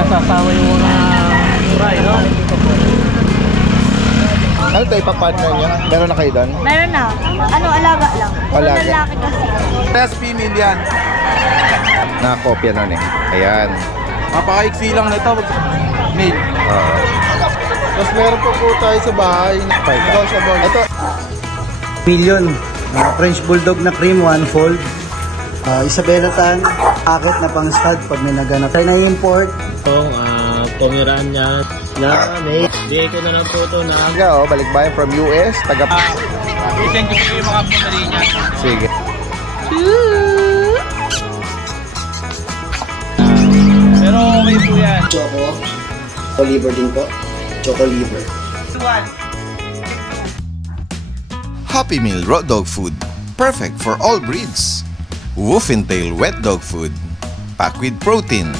nasasawa yung mga fry, no? Ano ito, ipapartner niya? Meron na kayo doon? Meron na. Ano, alaga lang. Alaga? Lalaki kasi. Test female yan. Nakakopya nun eh. Ayan. Napaka-iksi lang na ito. Male. Tapos meron po tayo sa bahay. Ito. Million. French Bulldog na cream, 1 fold. Isabela Tan, akit na pang stud pag may naganap. Tayo na import. Itong Pomeranian na mate. Bigay ko na lang po ito na Balikbayan from US. Taga... Isang gusto ko yung mga Pomeranian. Sige. Pero okay po yan. Choco. Choco liver din po. Choco liver. Happy Meal Raw Dog Food. Perfect for all breeds. Wolfentail Wet Dog Food. Packed with protein.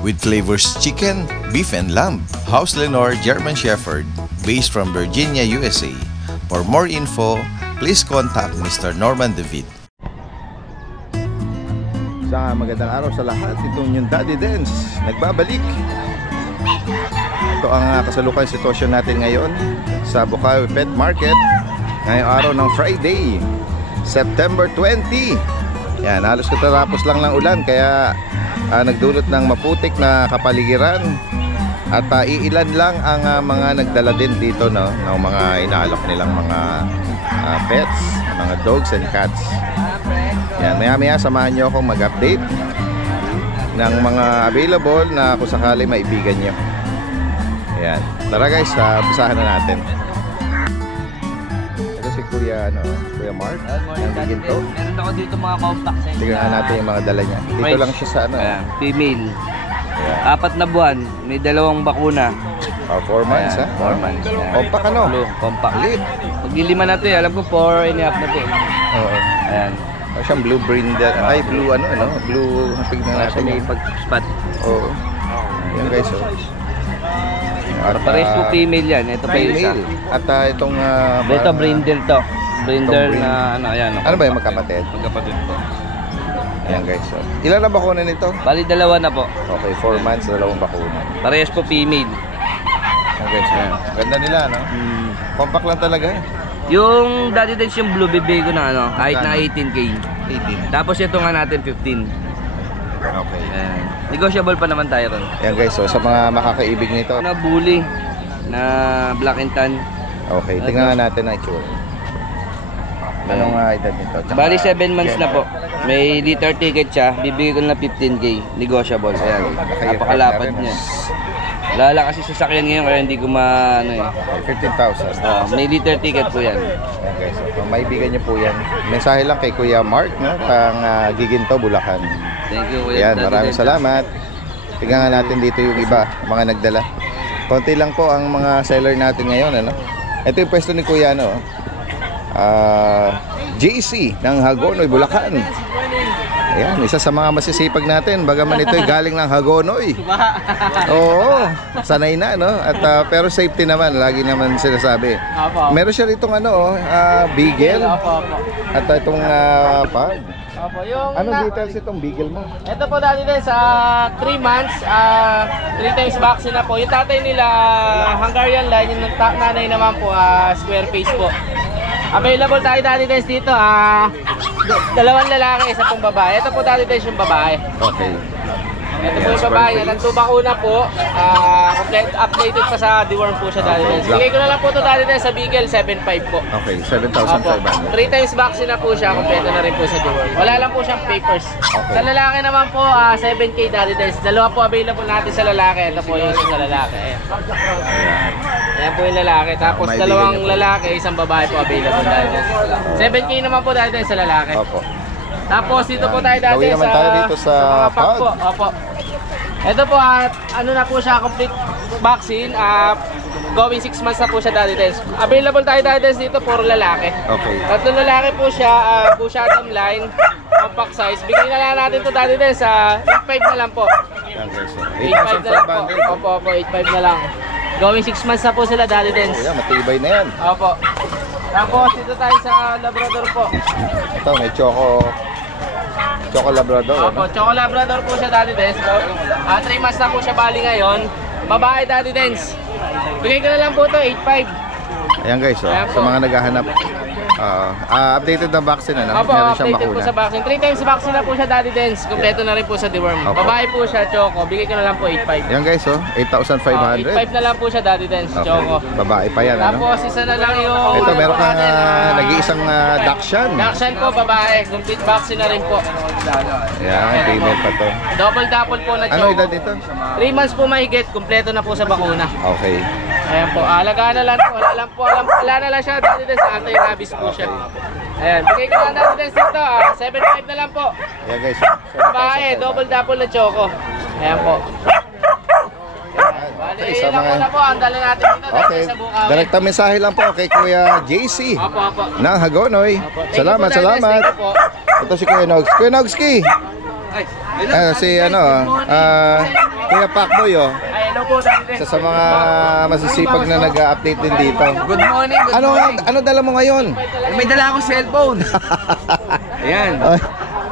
With flavors chicken, beef, and lamb. House Lenore German Shepherd. Based from Virginia, USA. For more info, please contact Mr. Norman David. Sa magandang araw sa lahat. Itong yung Daddy Dens. Nagbabalik. Ito ang kasalukang sitwasyon natin ngayon sa Bukawi Pet Market. Ngayong araw ng Friday, September 20. Yan, halos katatapos lang ng ulan kaya nagdulot ng maputik na kapaligiran. At iilan lang ang mga nagdala din dito, no, ng mga inaalok nilang mga pets, mga dogs and cats. Yan, maya-maya samahan nyo akong mag-update ng mga available na kung sakali maibigan nyo. Yan, tara guys, usahan na natin. Ito si Kuya Mark. Ang biginto. Meron ako dito mga compact size. Tignan natin yung mga dala niya. Dito lang siya sa female. 4 na buwan. May 2 bakuna. 4 months. 4 months. Compact Blue, compact. Maglilima na ito eh. Alam ko 4 and a half na ito eh. Oo. Ayan. Siyang blue brindle. Ay, blue blue. Tignan natin may yung pag-spot. Oo. Yan guys. Pares po female yan. Ito pa yung isa. At itong ito brindle to. Brindle na ayan. Ano ba yung magkapatid? Magkapatid po. Ayan guys. Ilan na bakuna nito? Bali 2 na po. Okay, 4 months, 2 bakuna. Parehas po female. Ayan guys. Ganda nila, no? Compact lang talaga. Yung Daddy Dens yung blue, bibigay ko na kahit na 18K. 18. Tapos ito nga natin 15. Okay. Ayan. Negotiable pa naman tayo ron. Ayan guys, so sa mga makakaibig nito. Na bully na black and tan. Okay, tingnan natin ang itsura. Anong edad nito? Bali 7 months na po. May liter ticket siya. Bibigay ko na 15K. Negotiable. Ayan. Napakalapad niya. Lala kasi sasakyan ngayon kaya hindi ko 15,000. May liter ticket po yan. Ayan guys, so maibigan niyo po yan. Mensahe lang kay Kuya Mark, no? Pang Giginto, Bulacan. Thank you, Kuya. Ayan, maraming salamat. Tingnan natin dito yung iba, mga nagdala. Konti lang po ang mga seller natin ngayon, ano? Ito yung pwesto ni Kuya, no? JC ng Hagonoy, Bulacan. Ayan, isa sa mga masisipag natin. Bagaman ito'y galing ng Hagonoy. Oo, sanay na, no? At pero safety naman, lagi naman sinasabi. Meron siya ritong beagle. At itong pug. Anong details itong beagle mo? Ito po dati din sa 3 months, 3 times vaccine na po. Yung tatay nila Hungarian line, yung nanay naman po square face po. Available tayo dati guys dito, 2 lalaki, 1 pong babae. Ito po dati guys yung babae. Okay. Ito po yung babae, nandun bakuna po, updated pa sa deworm po siya dati guys. Bigay ko na lang po ito dati guys sa Beagle, 7.5 po. Okay, 7,500. 3 times vaccine na po siya, kompleto na rin po sa deworm. Wala lang po siyang papers. Okay. Sa lalaki naman po, 7K dati guys. 2 po available natin sa lalaki. Ito po yung isa sa lalaki. Ayan po yung lalaki. Tapos 2 lalaki, 1 babae po available dati guys. 7K naman po dati guys sa lalaki. Opo. Tapos dito po tayo dati Gawin naman tayo dito sa mga pack pug. po. Opo. Ito po, ano na po siya, complete vaccine. Going 6 months na po siya dati guys. Available tayo dati guys dito, puro lalaki. Okay. 3 lalaki po siya, Bushadam line, compact size. Bigay na lang natin ito dati guys sa 8.5 na lang po. 8.5 na lang po. Opo, 8.5 na lang. Going 6 months na po sila dati guys. Kuya, matibay na yan. Opo. Tapos dito tayo sa Labrador po. Ito, may choco. Choco Labrador. Opo, Choco Labrador po siya, Daddy Dens. 3 months na po siya bali ngayon. Babae, Daddy Dens. Bigay ko na lang po ito, 8.5. Ayan guys, oh. Ayan po. Sa mga naghahanap. Updated na vaccine, ano? Opo, Meron siyang updated po bakuna. sa vaccine. 3 times vaccine na po siya, Daddy Dens. Kompleto na rin po sa deworm. Opo. Babae po siya, Choco. Bigay ko na lang po 8.5. Ayan guys, oh. 8,500. 8.5 na lang po siya, Daddy Dens. Okay. Choco. Babae pa yan, ano? Tapos, isa na lang yung... Ito, meron kang nag-iisang Dachshund. Dachshund po, babae. Complete vaccine na rin po. Ayan, female pa to. Double po na Choco. Ano edad nito? 3 months po mahigit. Kompleto na po sa bakuna. Okay. Ayan po, alagaan na lang po. Wala na lang siya, Daddy Dens. Anti-rabies po siya. Ayan, bigay ko lang, Daddy Dens dito. 7.5 na lang po. Ayan guys. Babae, double na Choco. Ayan po. Bali, Okay, sa ilan mga... po na po. Ang dala natin dito. Okay, Sa Bukawi. direkta mensahe lang po kay Kuya JC Opo. ng Hagonoy. Thank you Salamat, po, Daddy Dens. salamat. Thank you po. Ito si Kuya Nogs. Kuya Nogski! Si Kuya Pacboy, oh. Ay, hello po, Daddy Dens. Isa sa mga masisipag na nag-update din dito. Good morning, good morning. Ano dala mo ngayon? May dala akong cellphone. Ayan. Ay,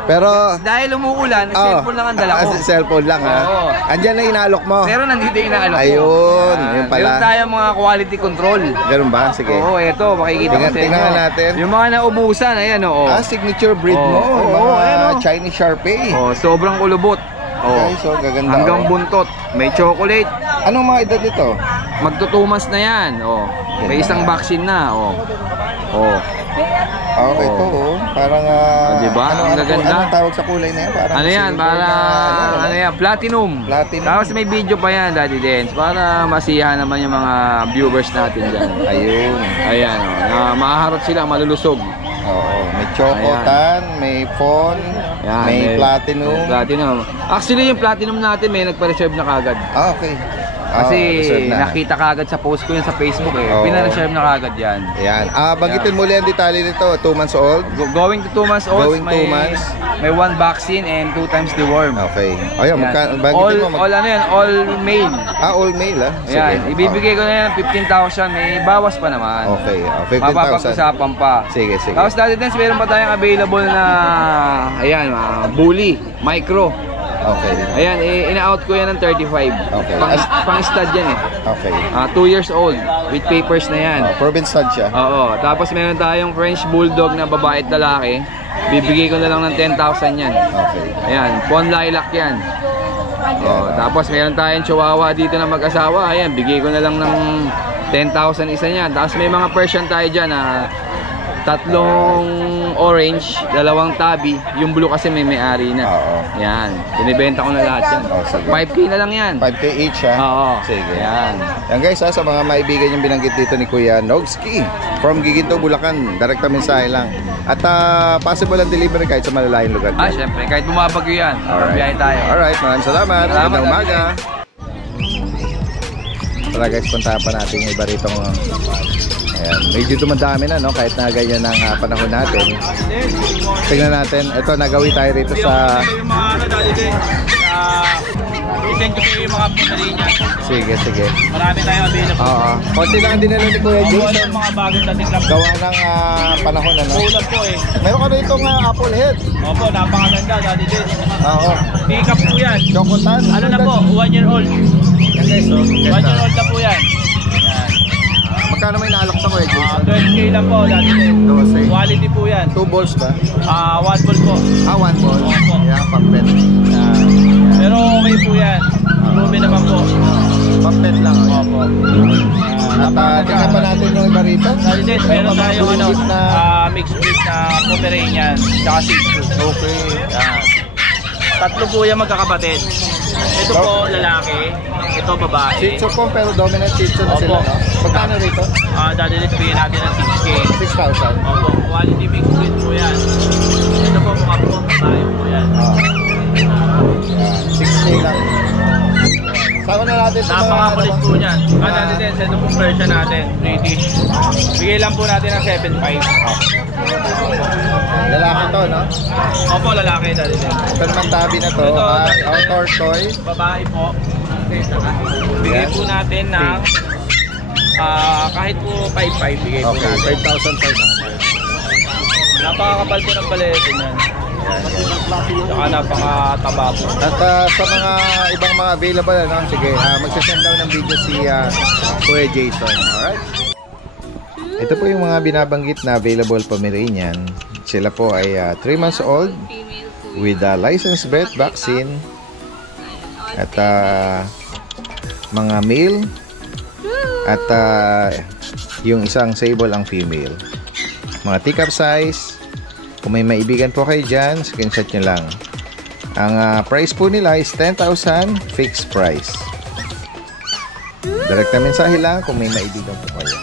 pero... Dahil umuulan, cellphone lang ang dala ko. Cellphone lang, ha? Oo. Andyan na inaalok mo. Pero nandito yung inaalok ko. Ayun, yun pala. Meron tayo mga quality control. Ganun ba? Sige. Oo, eto, makikita ko sa inyo. Tingnan natin. Yung mga naubusan, ayan o. Signature breed mo. Oo, Mga ayan, oh. Chinese Sharpei. Oh, sobrang kulubot. Oh. Okay, so gaganda. Hanggang oh. buntot. May chocolate. Anong mga edad nito? Magto 2 months na yan. Oh. May isang vaccine na. Oh. Oh. Okay, ito oh. Parang diba? Ang gaganda. Anong tawag sa kulay na yan? Parang Ano yan? silver Para na, ano yan? Platinum. Platinum. Tapos may video pa yan, Daddy Dens. Para masiyahan naman yung mga viewers natin dyan. Ayun. Ayan, oh, na mahaharap sila, malulusog. Oo, may chocotan, may fawn, Yan, may platinum. Platinum. Actually, yung platinum natin may nagpa-reserve na kagad. Okay. Kasi reserve na. nakita kagad sa post ko yun sa Facebook eh. Oo. Pina-reserve na kagad yan. Ayan. Banggitin muli ang detalye nito. 2 months old. Going to 2 months old, Going 2 months. may 1 vaccine and 2 times deworm. Okay. Ayun, Yan. banggitin mo. All ano yan, all male. All male, ah. Ayan, ibibigay ko na yan 15,000, may bawas pa naman. Okay. 15,000. Mapapag-usapan pa. Sige, sige. Tapos Daddy Dens, meron pa tayong available na, ayan, bully, micro. Okay. Ayan, ina-out ko yan ng 35. Okay. Pang-stud yan eh. Okay. 2 years old, with papers na yan. Province stud siya. Oo, tapos meron tayong French Bulldog na babae at lalaki. Bibigay ko na lang ng 10,000 yan. Okay. Ayan, Pon Lilac yan. Tapos meron tayong Chihuahua dito na mag-asawa. Ayan, bigay ko na lang ng 10,000 isa niyan. Tapos may mga Persian tayo dyan na 3 orange, 2 tabby. Yung blue kasi may-ari na. Oo. Yan, binibenta ko na lahat yan. Oh, sige. 5K na lang yan. 5K each, ha? Oo. Sige. Yan. Yan guys, sa mga maibigan yung binanggit dito ni Kuya Nogski from Giginto, Bulacan. Direkta mensahe lang. At possible ang delivery kahit sa malalayong lugar. Syempre, kahit bumabagyo yan, biyahe tayo. Alright, maraming salamat. Magandang umaga. Tara guys, puntahan pa natin yung iba rito. Ayan, medyo dumadami na, no? Kahit na ganyan ang panahon natin. Tingnan natin. Ito, nagawi tayo rito sa... Yung mga ano, Daddy Dens. I-send ko yung mga punalinya. Sige, sige. Marami tayong available. Oo. Konti lang ang dinala ni Kuya Buwan Jason. yung mga bagong dating lang. Gawa ng panahon, ano? Ulan po eh. Meron ka rito apple head. Opo, napakaganda, Daddy Dens. Oo. Pick up po yan. Chocotan. Ano na po, 1 year old. Yan guys, so. 1 year old na po yan. Magkano may naalok sa Kuya Jason? 12K lang po, Daddy Dens. 12. Quality po yan. 2 balls ba? 1 ball po. 1 ball. Opo. Yan, pampet. Pero okay po yan. Rumi naman po. Pampet lang. Opo. At tingnan pa natin yung iba rito. Daddy Dens, meron tayong ano, Legit na... mixed breed na Pomeranian, tsaka Shih Tzu. Okay. Yan. 3 po yan magkakapatid. Ito po lalaki, ito babae. Shih Tzu po, pero dominant Shih Tzu na Opo. sila, no? Magkano rito? Daddy Dens, bigyan natin ng 6K. 6,000. Opo, quality mixed breed po yan. Ito po mga po, tayo po yan. 6K lang. Saan na natin sa mga... Napakakulit po niyan. Daddy Dens, ito po version natin, British. Bigay lang po natin ng 7.5. Lalaki to, no? Opo, lalaki, Daddy Dens. Ito naman tabi na to. Ito, Outdoor toy. Babae po. Bigay po natin ng kahit po 5.5 bigay po Okay, natin. 5,500. Napakakapal po ng paleto niyan. Saka napakataba po. At sa mga ibang mga available, ano, sige, magsasend daw ng video si Kuya Jason. Alright? Ito po yung mga binabanggit na available Pomeranian. Sila po ay 3 months old with licensed vet vaccine at mga male at yung isang sable ang female. Mga teacup size. Kung may maibigan po kayo dyan, screenshot nyo lang. Ang price po nila is 10,000 fixed price. Direct na mensahe lang kung may maibigan po kayo.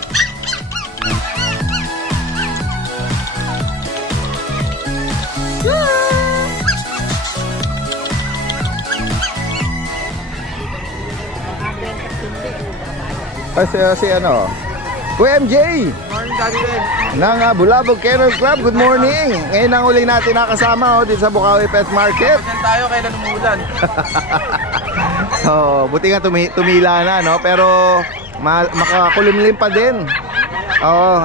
Si ano? Kuya MJ! Morning, Daddy Ren. Ng Bulabog Kennel Club, good morning! Ngayon ang uli natin nakasama dito sa Bukawi Pet Market. Yan tayo, kailan umulan. Buti nga tumila na, no? Pero makakulimlim pa din.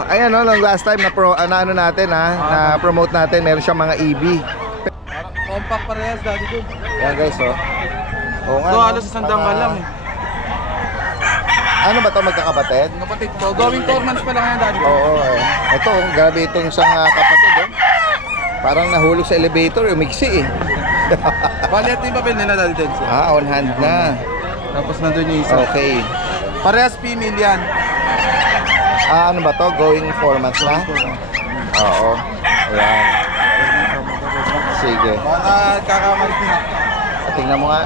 Ayan, no? Nung last time na promote natin, meron siyang mga EB. Compact parehas, Daddy Ren. Yan guys, Oo nga. Ito, halos isang danggal lang eh. Ano ba ito, magkakapatid? Kapatid ko, going 4 months pa lang yan, Daddy. Oo, ito, grabe itong isang kapatid, Parang nahulog sa elevator, umigsi, Bali, ito yung papel nila, Daddy Ren. on hand na. Tapos nandun yung isa. Okay. Parehas female yan. Ano ba to? Going 4 months na? Oo. Ayan. Sige. Baka kakamali na. Tingnan mo nga.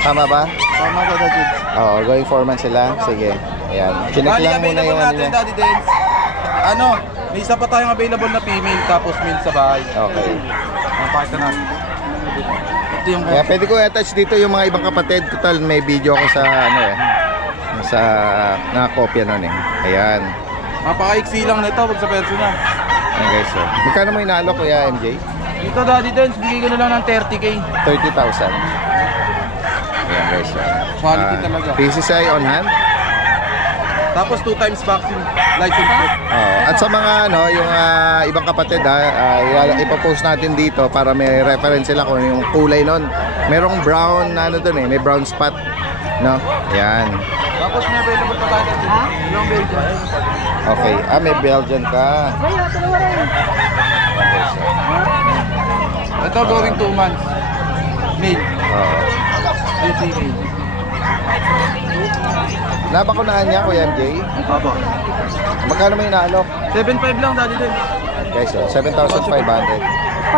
Tama ba? Tama ka, Daddy. Oo, going 4 months sila. Sige. Ayan. Chinek Bali, lang muna available yung ano natin, niya. Daddy Ren. Ano, may isa pa tayong available na female tapos male sa bahay. Okay. Napakita natin. Ito yung Kaya pwede ko i-attach dito yung mga ibang kapatid. Total, may video ko sa sa nakakopya nun Ayan. Napaka-iksi lang nito pag sa personal. Ayan guys. Magkano mo inaalok, Kuya MJ? Dito, Daddy Ren, bigay ko na lang ng 30K. 30,000. Ayan guys. Quality talaga. PCCI on hand. Tapos 2 times vaccine license plate. At sa mga yung ibang kapatid ipopost natin dito para may reference sila kung yung kulay nun. Merong brown may brown spot, no? Ayan. Tapos may available pa tayo dito. Long Belgian. Okay. May Belgian ka. Ito going 2 months. Male. May female. Nabakunahan niya, Kuya MJ? Opo. Magkano may inaalok? 7.5 lang, Daddy Ren. Guys, 7,500.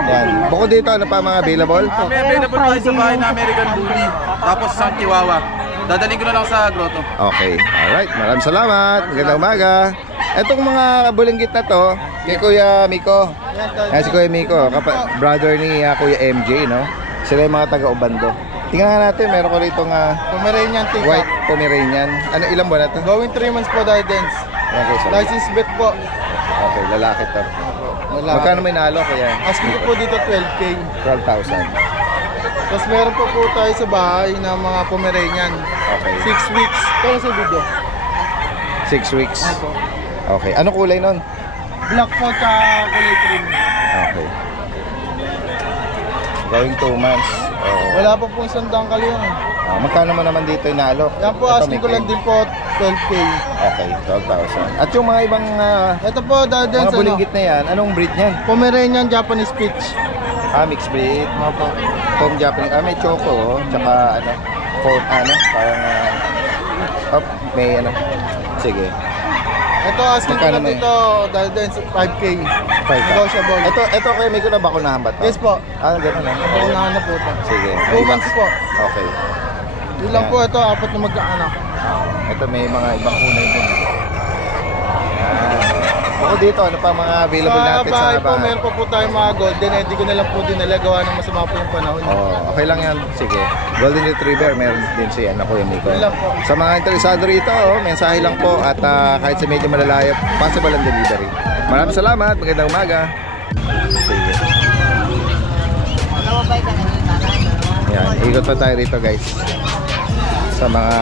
Yan. Bukod dito, ano pa mga available? May available tayo sa bahay na American Bully. Tapos isang Chihuahua. Dadaling ko na lang sa grotto. Okay. Alright. Maraming salamat. Magandang umaga. Etong mga bulinggit na to, kay Kuya Miko. Si Kuya Miko, brother ni Kuya MJ, no? Sila yung mga taga-Ubando. Tingnan nga natin, meron ko rito Pomeranian teacup. white Pomeranian. Ano, ilang buwan na to? Going 3 months po, Daddy Ren. Okay, sorry. License vet po. Okay, lalaki to. Magkano may nalo, Kuya? Asking ko po dito 12K. 12,000. Tapos meron po tayo sa bahay na mga Pomeranian. Okay. 6 weeks. Pero sa video. 6 weeks. Okay. Anong kulay nun? Black po sa kulay cream. Okay. Going 2 months. Wala pa po isang dangkal yun. Magkano mo naman dito inalo? Yan po, asking ko lang din po 12K. Okay, 12,000. At yung mga ibang Ito po, Daddy Ren, mga bulinggit na yan, anong breed niyan? Pomeranian Japanese Spitz. Mixed breed. Home Japanese. May choco, tsaka parang may Sige. Ito, asking ko Magkano lang na dito, Daddy Ren, 5K. 5,000. Negotiable. Ito kayo may nabakunahan ba to? Yes po. Gano'n na. Unahan na po ito. Sige. 2 months po. Okay. Yun lang po ito, 4 na magkaanak. Ito may mga ibang kulay din. Bukod dito, ano pa mga available natin sa bahay po, bahay? meron po tayong mga golden. Hindi ko na lang po dinalagawa ng masama po yung panahon. Okay lang yan. Sige. Golden Retriever, meron din siya. Kuya Miko. Yun lang po. Sa mga interesado rito, mensahe lang po. At kahit sa medyo malalayo, possible ang delivery. Maraming salamat. Magandang umaga. Sige. Yan. Ikot pa tayo rito, guys. Sa mga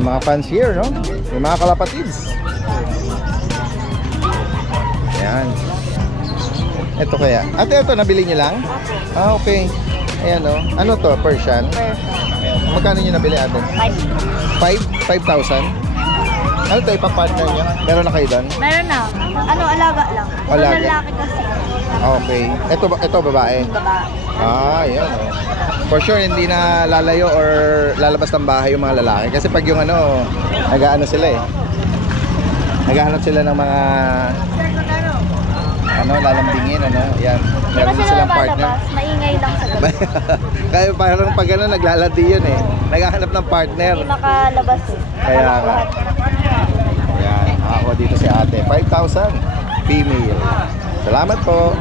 mga fans here, no? Yung mga kalapatids. Yan. Ito kaya. Ate, ito, nabili niyo lang? Ah, okay. Ayan, oh. Ano to? Persian? Ayan. Magkano niyo nabili, ate? 5,000? Ano to, ipang-partner niyo? Meron na kayo doon? Meron na. Ano, alaga lang. Alaga. Ito lalaki kasi. Okay. Ito babae? Babae. Ah, yun. Oh. For sure, hindi na lalayo or lalabas ng bahay yung mga lalaki. Kasi pag yung ano, nag-ano sila eh. Naghahanap sila ng mga ano, lalambingin, ano. Yan. Meron na silang partner. Maingay lang sa gabi. Kaya parang pag ano, naglalandi yun eh. Naghahanap ng partner. Hindi makalabas eh. Kaya nga. Yan. Ako dito si ate. 5,000. Female. Salamat po.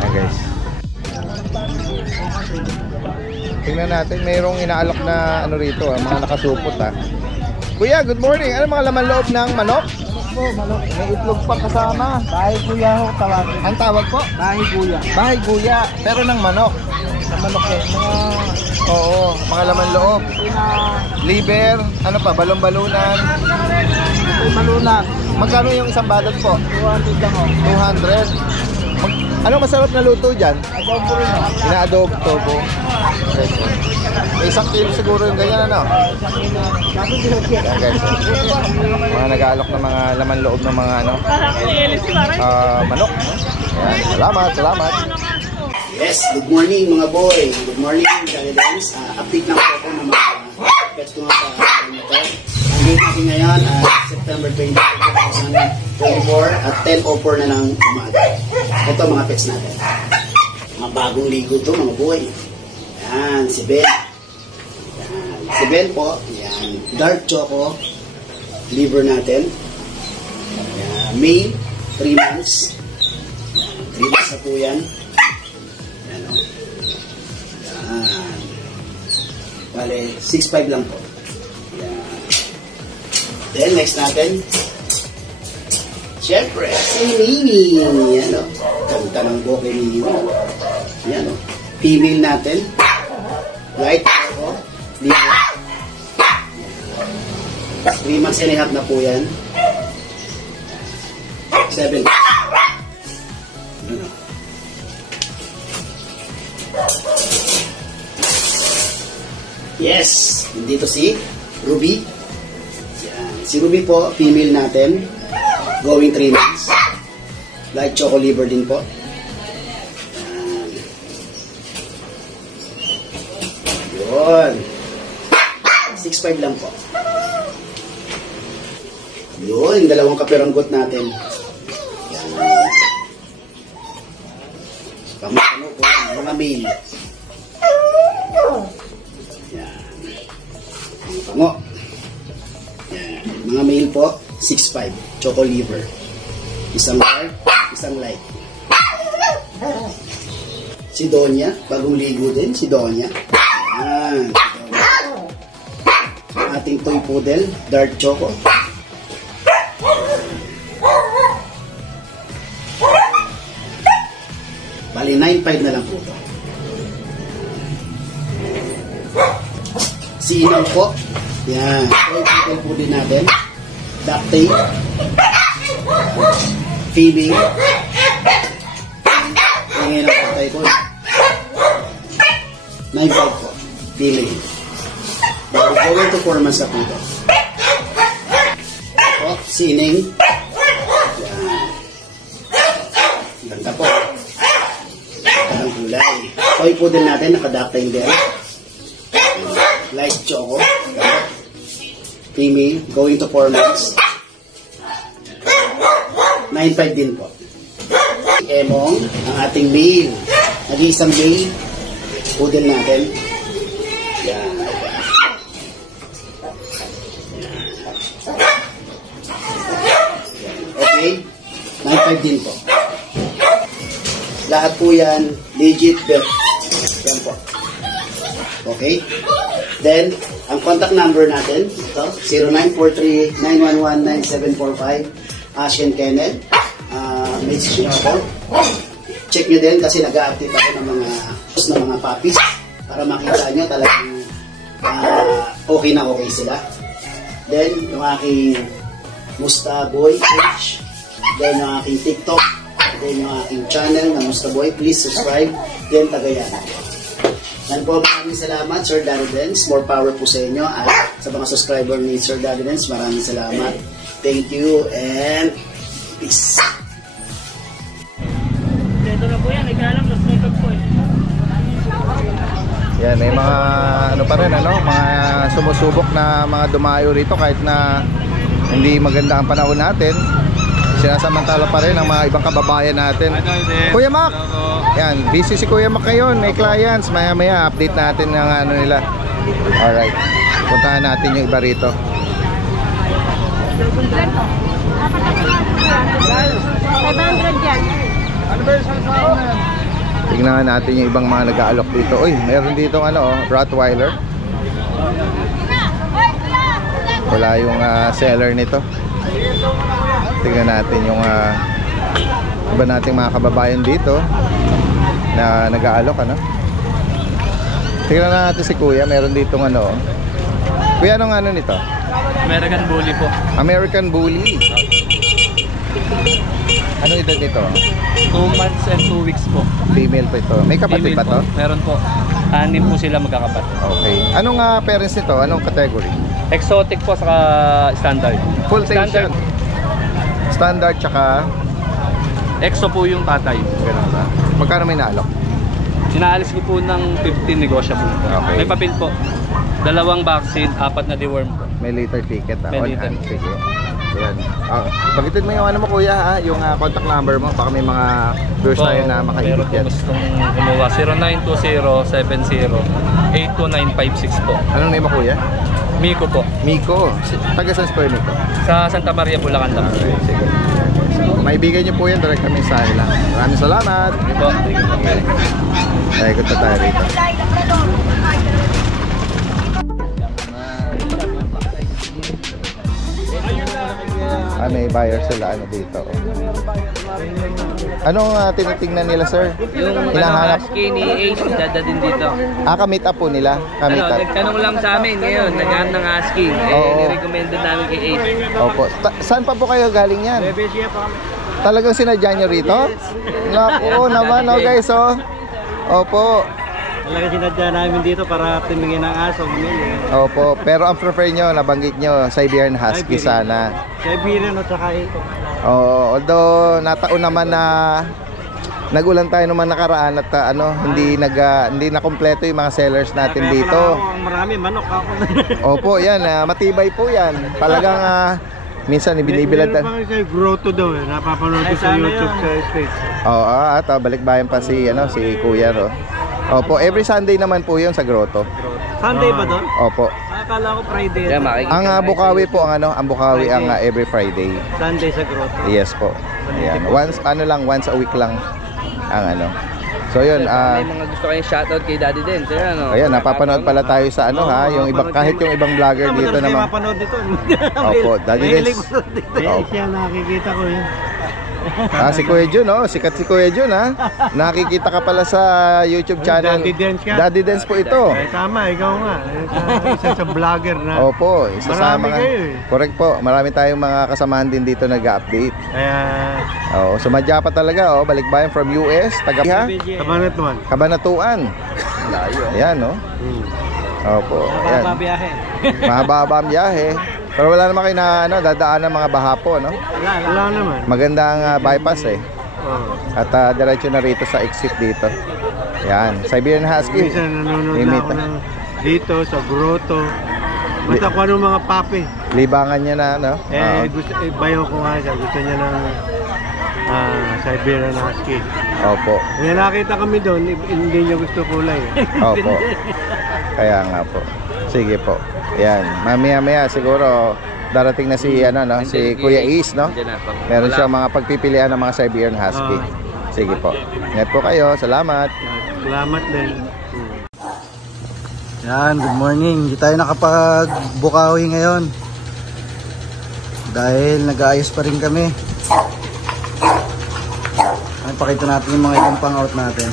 Ayan guys. Tingnan natin, mayroong inaalok na ano rito, mga nakasupot ha. Kuya, good morning. Ano mga laman loob ng manok? Po, malok. May itlog pa kasama. Bahay guya ho tawag. Ang tawag po? Bahay guya. Bahay guya, pero ng manok. Sa manok eh. Oo, mga laman loob. Liver, ano pa, balon-balunan. May malunan. Magkano yung isang balot po? 200 lang ho. 200. Ano masarap na luto dyan? Adobo rin ho. Ina-adobo. May 1 kilo siguro yung ganyan, ano? Yan guys, mga nag-aalok ng mga laman loob ng mga ano, manok. Yan. Salamat. Yes, good morning mga boy. Good morning, Canadians. Update lang po ako ng mga pets ko nga sa motor. Ang date natin ngayon, September 20, 2024 at 10:04 na ng umaga. Ito mga pets natin. Mga bagong ligo to mga boy. Yan, si Ben. Yan, si Ben po. Yan, dark choco. Liver natin. Yan, May, 3 months. Yan, 3 months na po yan. Yan o. Yan. Bale, 6'5 lang po. Yan. Then, next natin. Siyempre, si Mimi. Yan o. Kanta ng buhok ni Mimi. Yan o. Female natin. Light choco. Liver. 3 months and a half na po yan. 7. Ano? Yes! Dito si Ruby. Yan. Si Ruby po, female natin. Going 3 months. Light choco liver din po. Yan. Yun. 6'5 lang po. Yun, yung dalawang kapiranggot natin. Yan. Pamukano po, mga male. Yan. Ang pango. Yan. Mga male po, 6'5. Choco liver. Isang dark, isang light. Si Donya, bagong ligo din, si Donya. Yan. Ating toy poodle, dark choco. Bali, 9'5 na lang po ito. Si Inang po. Yan. Toy poodle po din natin. Ducktail. Female. Tingin ang patay ko. 9'5 po. Female. Bali, going to 4 months na po ito. Po, si Ining. Yan. Ganda po. Ang kulay. Toy poodle natin, naka-ducktail din. Light choco. Female, going to 4 months. 9'5 din po. Emong, ang ating male. Nag-iisang male poodle natin. Yan. Okay. 9'5 din po. Lahat po yan, legit bet. Yan po. Okay? Then, ang contact number natin, ito, 0943-911-9745, Asian Kennel. Message nyo ako. Check nyo din kasi nag-a-update ako ng mga puppies para makita nyo talagang okay na okay sila. Then, yung aking Musta Boy page. Then, yung aking TikTok. natin yung aking channel na Musta Boy. Please subscribe. Then tagayan. Yan po, maraming salamat Sir Daddy Dance. More power po sa inyo. At sa mga subscriber ni Sir Daddy Dance, maraming salamat. Thank you and peace. Ito na po yan, nagkalang mas makeup po eh. Yan, may mga ano pa rin, ano, mga sumusubok na mga dumayo rito kahit na hindi maganda ang panahon natin. Sinasamantala pa rin ang mga ibang kababayan natin. Kuya Mac! Yan, busy si Kuya Mac ngayon, may clients. Maya-maya update natin ng ano nila. Alright, puntahan natin yung iba rito. 500 yan. Tingnan natin yung ibang mga nag-aalok dito. Uy, meron dito ano, Rottweiler. Wala yung seller nito. Tingnan natin yung iba nating mga kababayan dito na nag-aalok, ano. Tingnan natin si Kuya, meron dito ano. Kuya, anong ano nito? American Bully po. American Bully. Ano edad nito? 2 months and 2 weeks po. Female pa ito. May kapatid ba to? Meron po. 6 po sila magkakapat. Okay. Anong parents nito? Anong category? Exotic po saka standard. Full tail Standard. Standard tsaka Exo po yung tatay. ganun ba? Magkano may naalok? Sinaalis ko po ng 15 negotiable. Okay. May papel po. 2 vaccine, 4 na deworm po. May later ticket May on later. hand. Sige. Ayan. Bagitin mo yung ano mo Kuya ha, yung contact number mo. Baka may mga viewers tayo na makaibig Meron po yan. gustong kumuha. 0920-70-82956 po. Anong name mo Kuya? Miko po. Miko. Taga San Spur Miko. Sa Santa Maria, Bulacan lang. Okay, sige. Maibigan niyo po yan, direct kami sa lang. Maraming salamat. Sige po. Ay, ikot na tayo rito. May buyer sila ano dito. Anong tinitingnan nila, sir? Yung Hinahanap. husky ni Ace, dada din dito. Ka-meet up po nila. Ka-meet up. Nagtanong lang sa amin ngayon, naghahanap ng husky. Oo. Nirecommended namin kay Ace. Opo. Saan pa po kayo galing yan? Talagang sinadya nyo rito? Naku naman, oh guys, oh. Opo. Talaga sinadya namin dito para tumingin ng aso. Opo. Pero ang prefer nyo, nabanggit nyo, Siberian Husky sana. Siberian at saka ito. Oo. Although, nataon naman na nagulan tayo naman nakaraan at hindi na kompleto yung mga sellers natin dito. Marami manok ako. Opo, yan. Matibay po yan. Talagang minsan ibinibilad. Meron pa kayo grotto daw eh. Napapanood ko sa YouTube sa space. Oo, at balikbayan pa si Kuya ro. Opo, every Sunday naman po 'yon sa grotto. Sunday ba doon? Opo. Akala ko Friday. Yeah, makikita Ang Bukawi po ang Bukawi ang every Friday. Sunday sa grotto. Yes po. Ayan. Once a week lang ang ano. So 'yun, May mga gusto kayong shoutout kay Daddy din. So, ayan, napapanood pala tayo sa yung ibang kahit yung ibang vlogger dito naman. naman. Mapanood dito. Opo, Daddy Dance. Siya nakikita ko yun. Si Kuya Jun, sikat si Kuya Jun ha. Nakikita ka pala sa YouTube channel. Daddy Dance ka? Daddy Dance po ito. Tama, ikaw nga. Isa sa vlogger na. Opo, isa sa Marami mga. kayo eh. Correct po. Marami tayong mga kasamahan din dito nag-update. Kaya, Oo, sumadya pa talaga balikbayan from US, taga Kabanatuan. Kabanatuan. Layo. Ayan, Opo, ayan. Biyahe. Mahaba ang biyahe. Pero wala naman kayo na dadaan ng mga baha po, no? Wala naman. Maganda ang bypass Oo. At diretso na rito sa exit dito. Yan, Siberian Husky. Minsan nanonood na ako ng dito sa grotto. Basta kung anong mga papi. Libangan niya na, no? Bayo ko nga siya. Gusto niya ng Siberian Husky. Opo. May nakita kami doon, hindi niya gusto kulay. Opo. Kaya nga po. Sige po. Yan. Mamaya siguro darating na si si Kuya Ace, no? Meron siyang mga pagpipilian ng mga Siberian Husky. Sige po. Ingat po kayo. Salamat. Salamat din. Yan, good morning. Hindi tayo nakapag-Bukawi ngayon. Dahil nag-aayos pa rin kami. Ay, pakita natin yung mga ibang pang-out natin.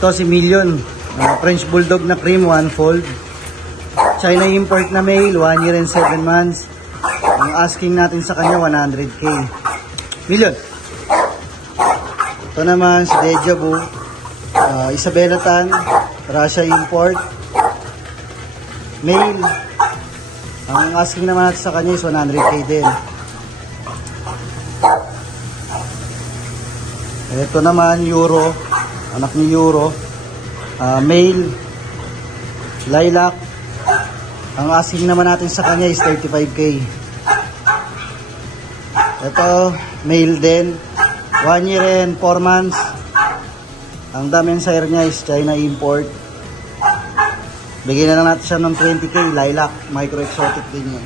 Ito si Million. French Bulldog na cream, 1 fold. China import na male, 1 year and 7 months. Ang asking natin sa kanya, 100K. Million. Ito naman si Deja Vu, Isabela Tan, Russia import, male. Ang asking naman natin sa kanya is 100k din. Ito naman Euro, anak ni Euro, male, lilac. Ang asking naman natin sa kanya is 35k. Ito, male din, 1 year and 4 months. Ang dami sire niya is China import. Bigyan na lang natin siya ng 20k, lilac, micro exotic din yan.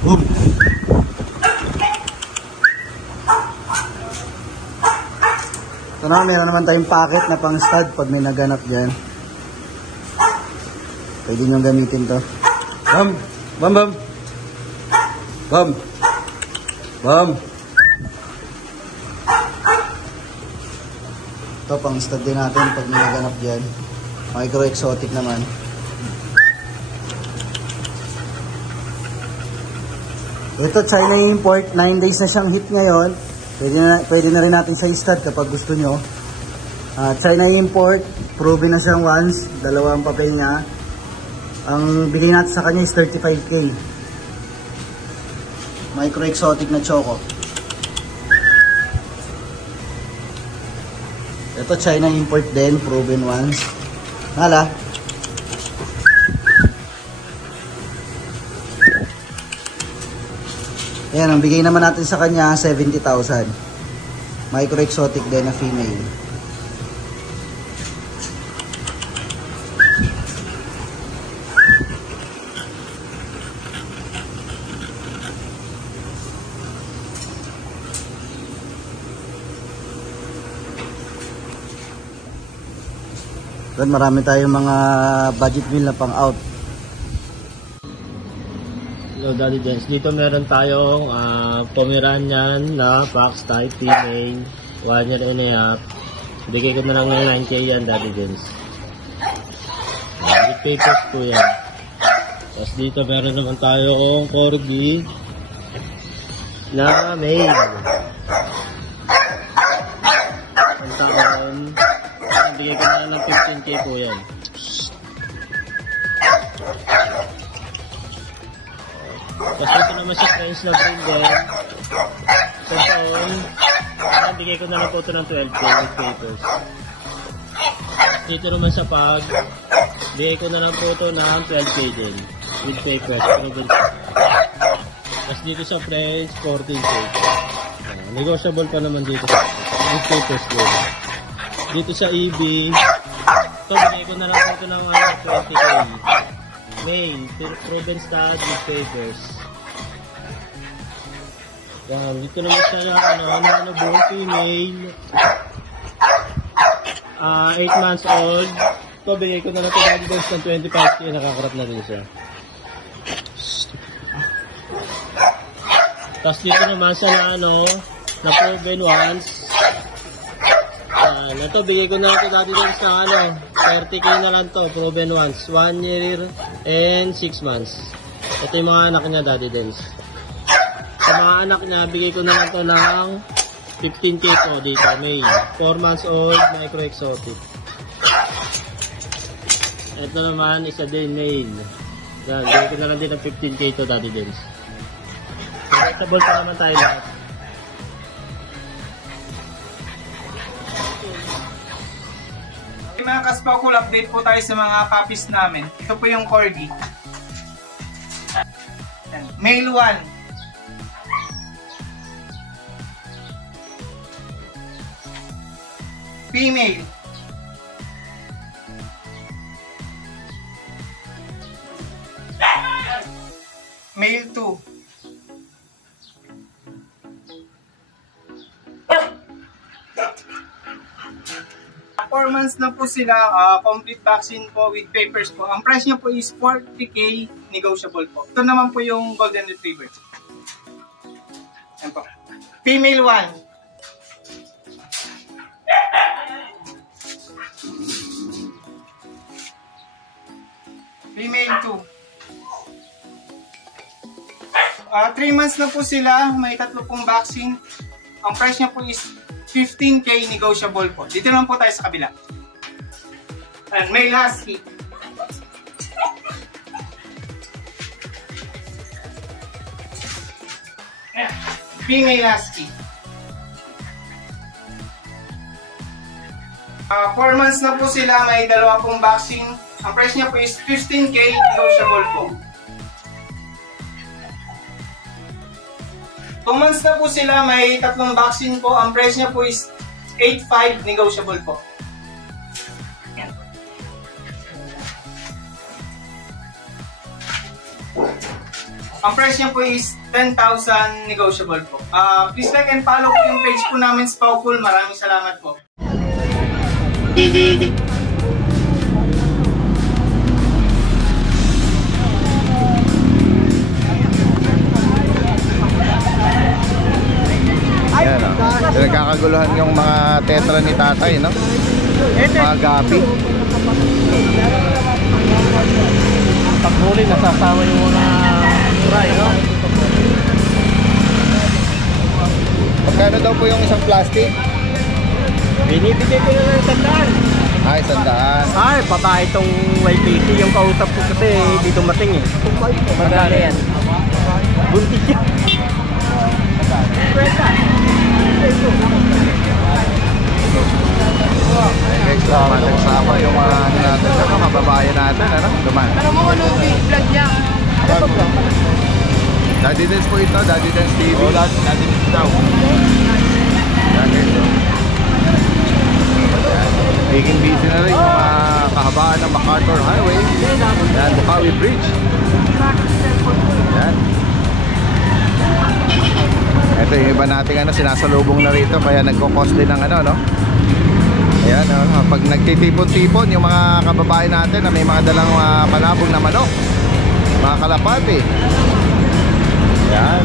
Boom! Ito na, meron naman tayong packet na pang stud pag may naganap dyan. Pwede nyo gamitin to. Bam! Bam! Bam! Bam! Bam! Ito pang stud din natin pag may naganap dyan. Micro exotic naman. Ito China import, 9 days na siyang hit ngayon. Pwede na rin natin sa stud kapag gusto nyo. China import, proven na siyang once, dalawang papel niya. Ang bili natin sa kanya is 35k. Micro exotic na choco. Ito China import din, proven once. Hala. Ayan, ang bigay naman natin sa kanya 70,000. Micro exotic din na female. Doon marami tayong mga budget meal na pang out. Hello Daddy Dens, dito meron tayong Pomeranian na box type female, 1 year and a half. Bigay ko na lang ng 9k yan Daddy Dens. With papers po yan. Tapos dito meron naman tayong corgi na male. Ang taon, bigay ko na lang ng 15k po yan. Tapos dito naman si French na breed din. So taon, bigay ko na lang po ito ng 12k with papers. Dito naman sa pag, bigay ko na lang po ito ng 12k din with papers. Tapos dito sa French, 14k. Negotiable pa naman dito with papers din. Dito sa EB, ito bigay ko na lang po ito ng 20k. Male, proven stud with papers. Yan, dito naman siya ano buong female. 8 months old. Ito, bigay ko na lang ito Daddy Dens ng 25k. Nakakarap na rin siya. Tapos dito naman sa na proven once. Ito, bigay ko na ito Daddy Dens na 30k na lang to, proven once, 1 year and 6 months. Ito yung mga anak niya Daddy Dens. Sa mga anak niya, bigay ko na lang to ng 15k to dito, male, 4 months old, micro exotic. Ito naman, isa din male. Yan, bigay ko na lang din ng 15k to Daddy Dens. Collectible pa naman tayo lahat. Mga Kaspakul, update po tayo sa mga puppies namin. Ito po yung corgi. Male 1. Female. Male 2. Performance na po sila, complete vaccine po with papers po. Ang price niya po is 40k, negotiable po. Ito naman po yung Golden Retriever. Yan po. Female 1. Female 2. 3 months na po sila, may 3 pong vaccine. Ang price niya po is 15K negotiable po. Dito naman po tayo sa kabila. And male husky. Ayan. Female husky. 4 months na po sila, may 2 pong vaccine. Ang price niya po is 15K, negotiable po. 2 months na po sila, may 3 vaccine po. Ang price niya po is 8.5, negotiable po. Yan. Ang price niya po is 10,000, negotiable po. Please like and follow po yung page po namin sa Pawful. Maraming salamat po. Ayan, nagkakaguluhan yung mga tetra ni tatay, no? Mga gapi. Paghuli, nasasawa yung mga fry, no? Magkano daw po yung isang plastic? Binibigay ko na ng 100. Ay, 100. Ay, patay itong YPC. Yung kausap ko kasi di dumating eh. Magkano yan? Buntis yan. Guys, nagsama yung mga natin, ano, kababayan natin, ano? Duman. Ano mo ano yung vlog niya? Daddy Dance po ito, Daddy Dance TV. Oh, Daddy Dance daw. Yan guys, oh. Biging busy na rin yung mga kahabaan ng MacArthur Highway. Yan, Bukawi Bridge. Yan. Ito yung iba nating ano, sinasalubong na rito, kaya nagko-cost din ng ano, no? Ayan, pag nagtitipon-tipon yung mga kababayan natin na may mga dalang palabog na manok, mga kalapati. Ayan.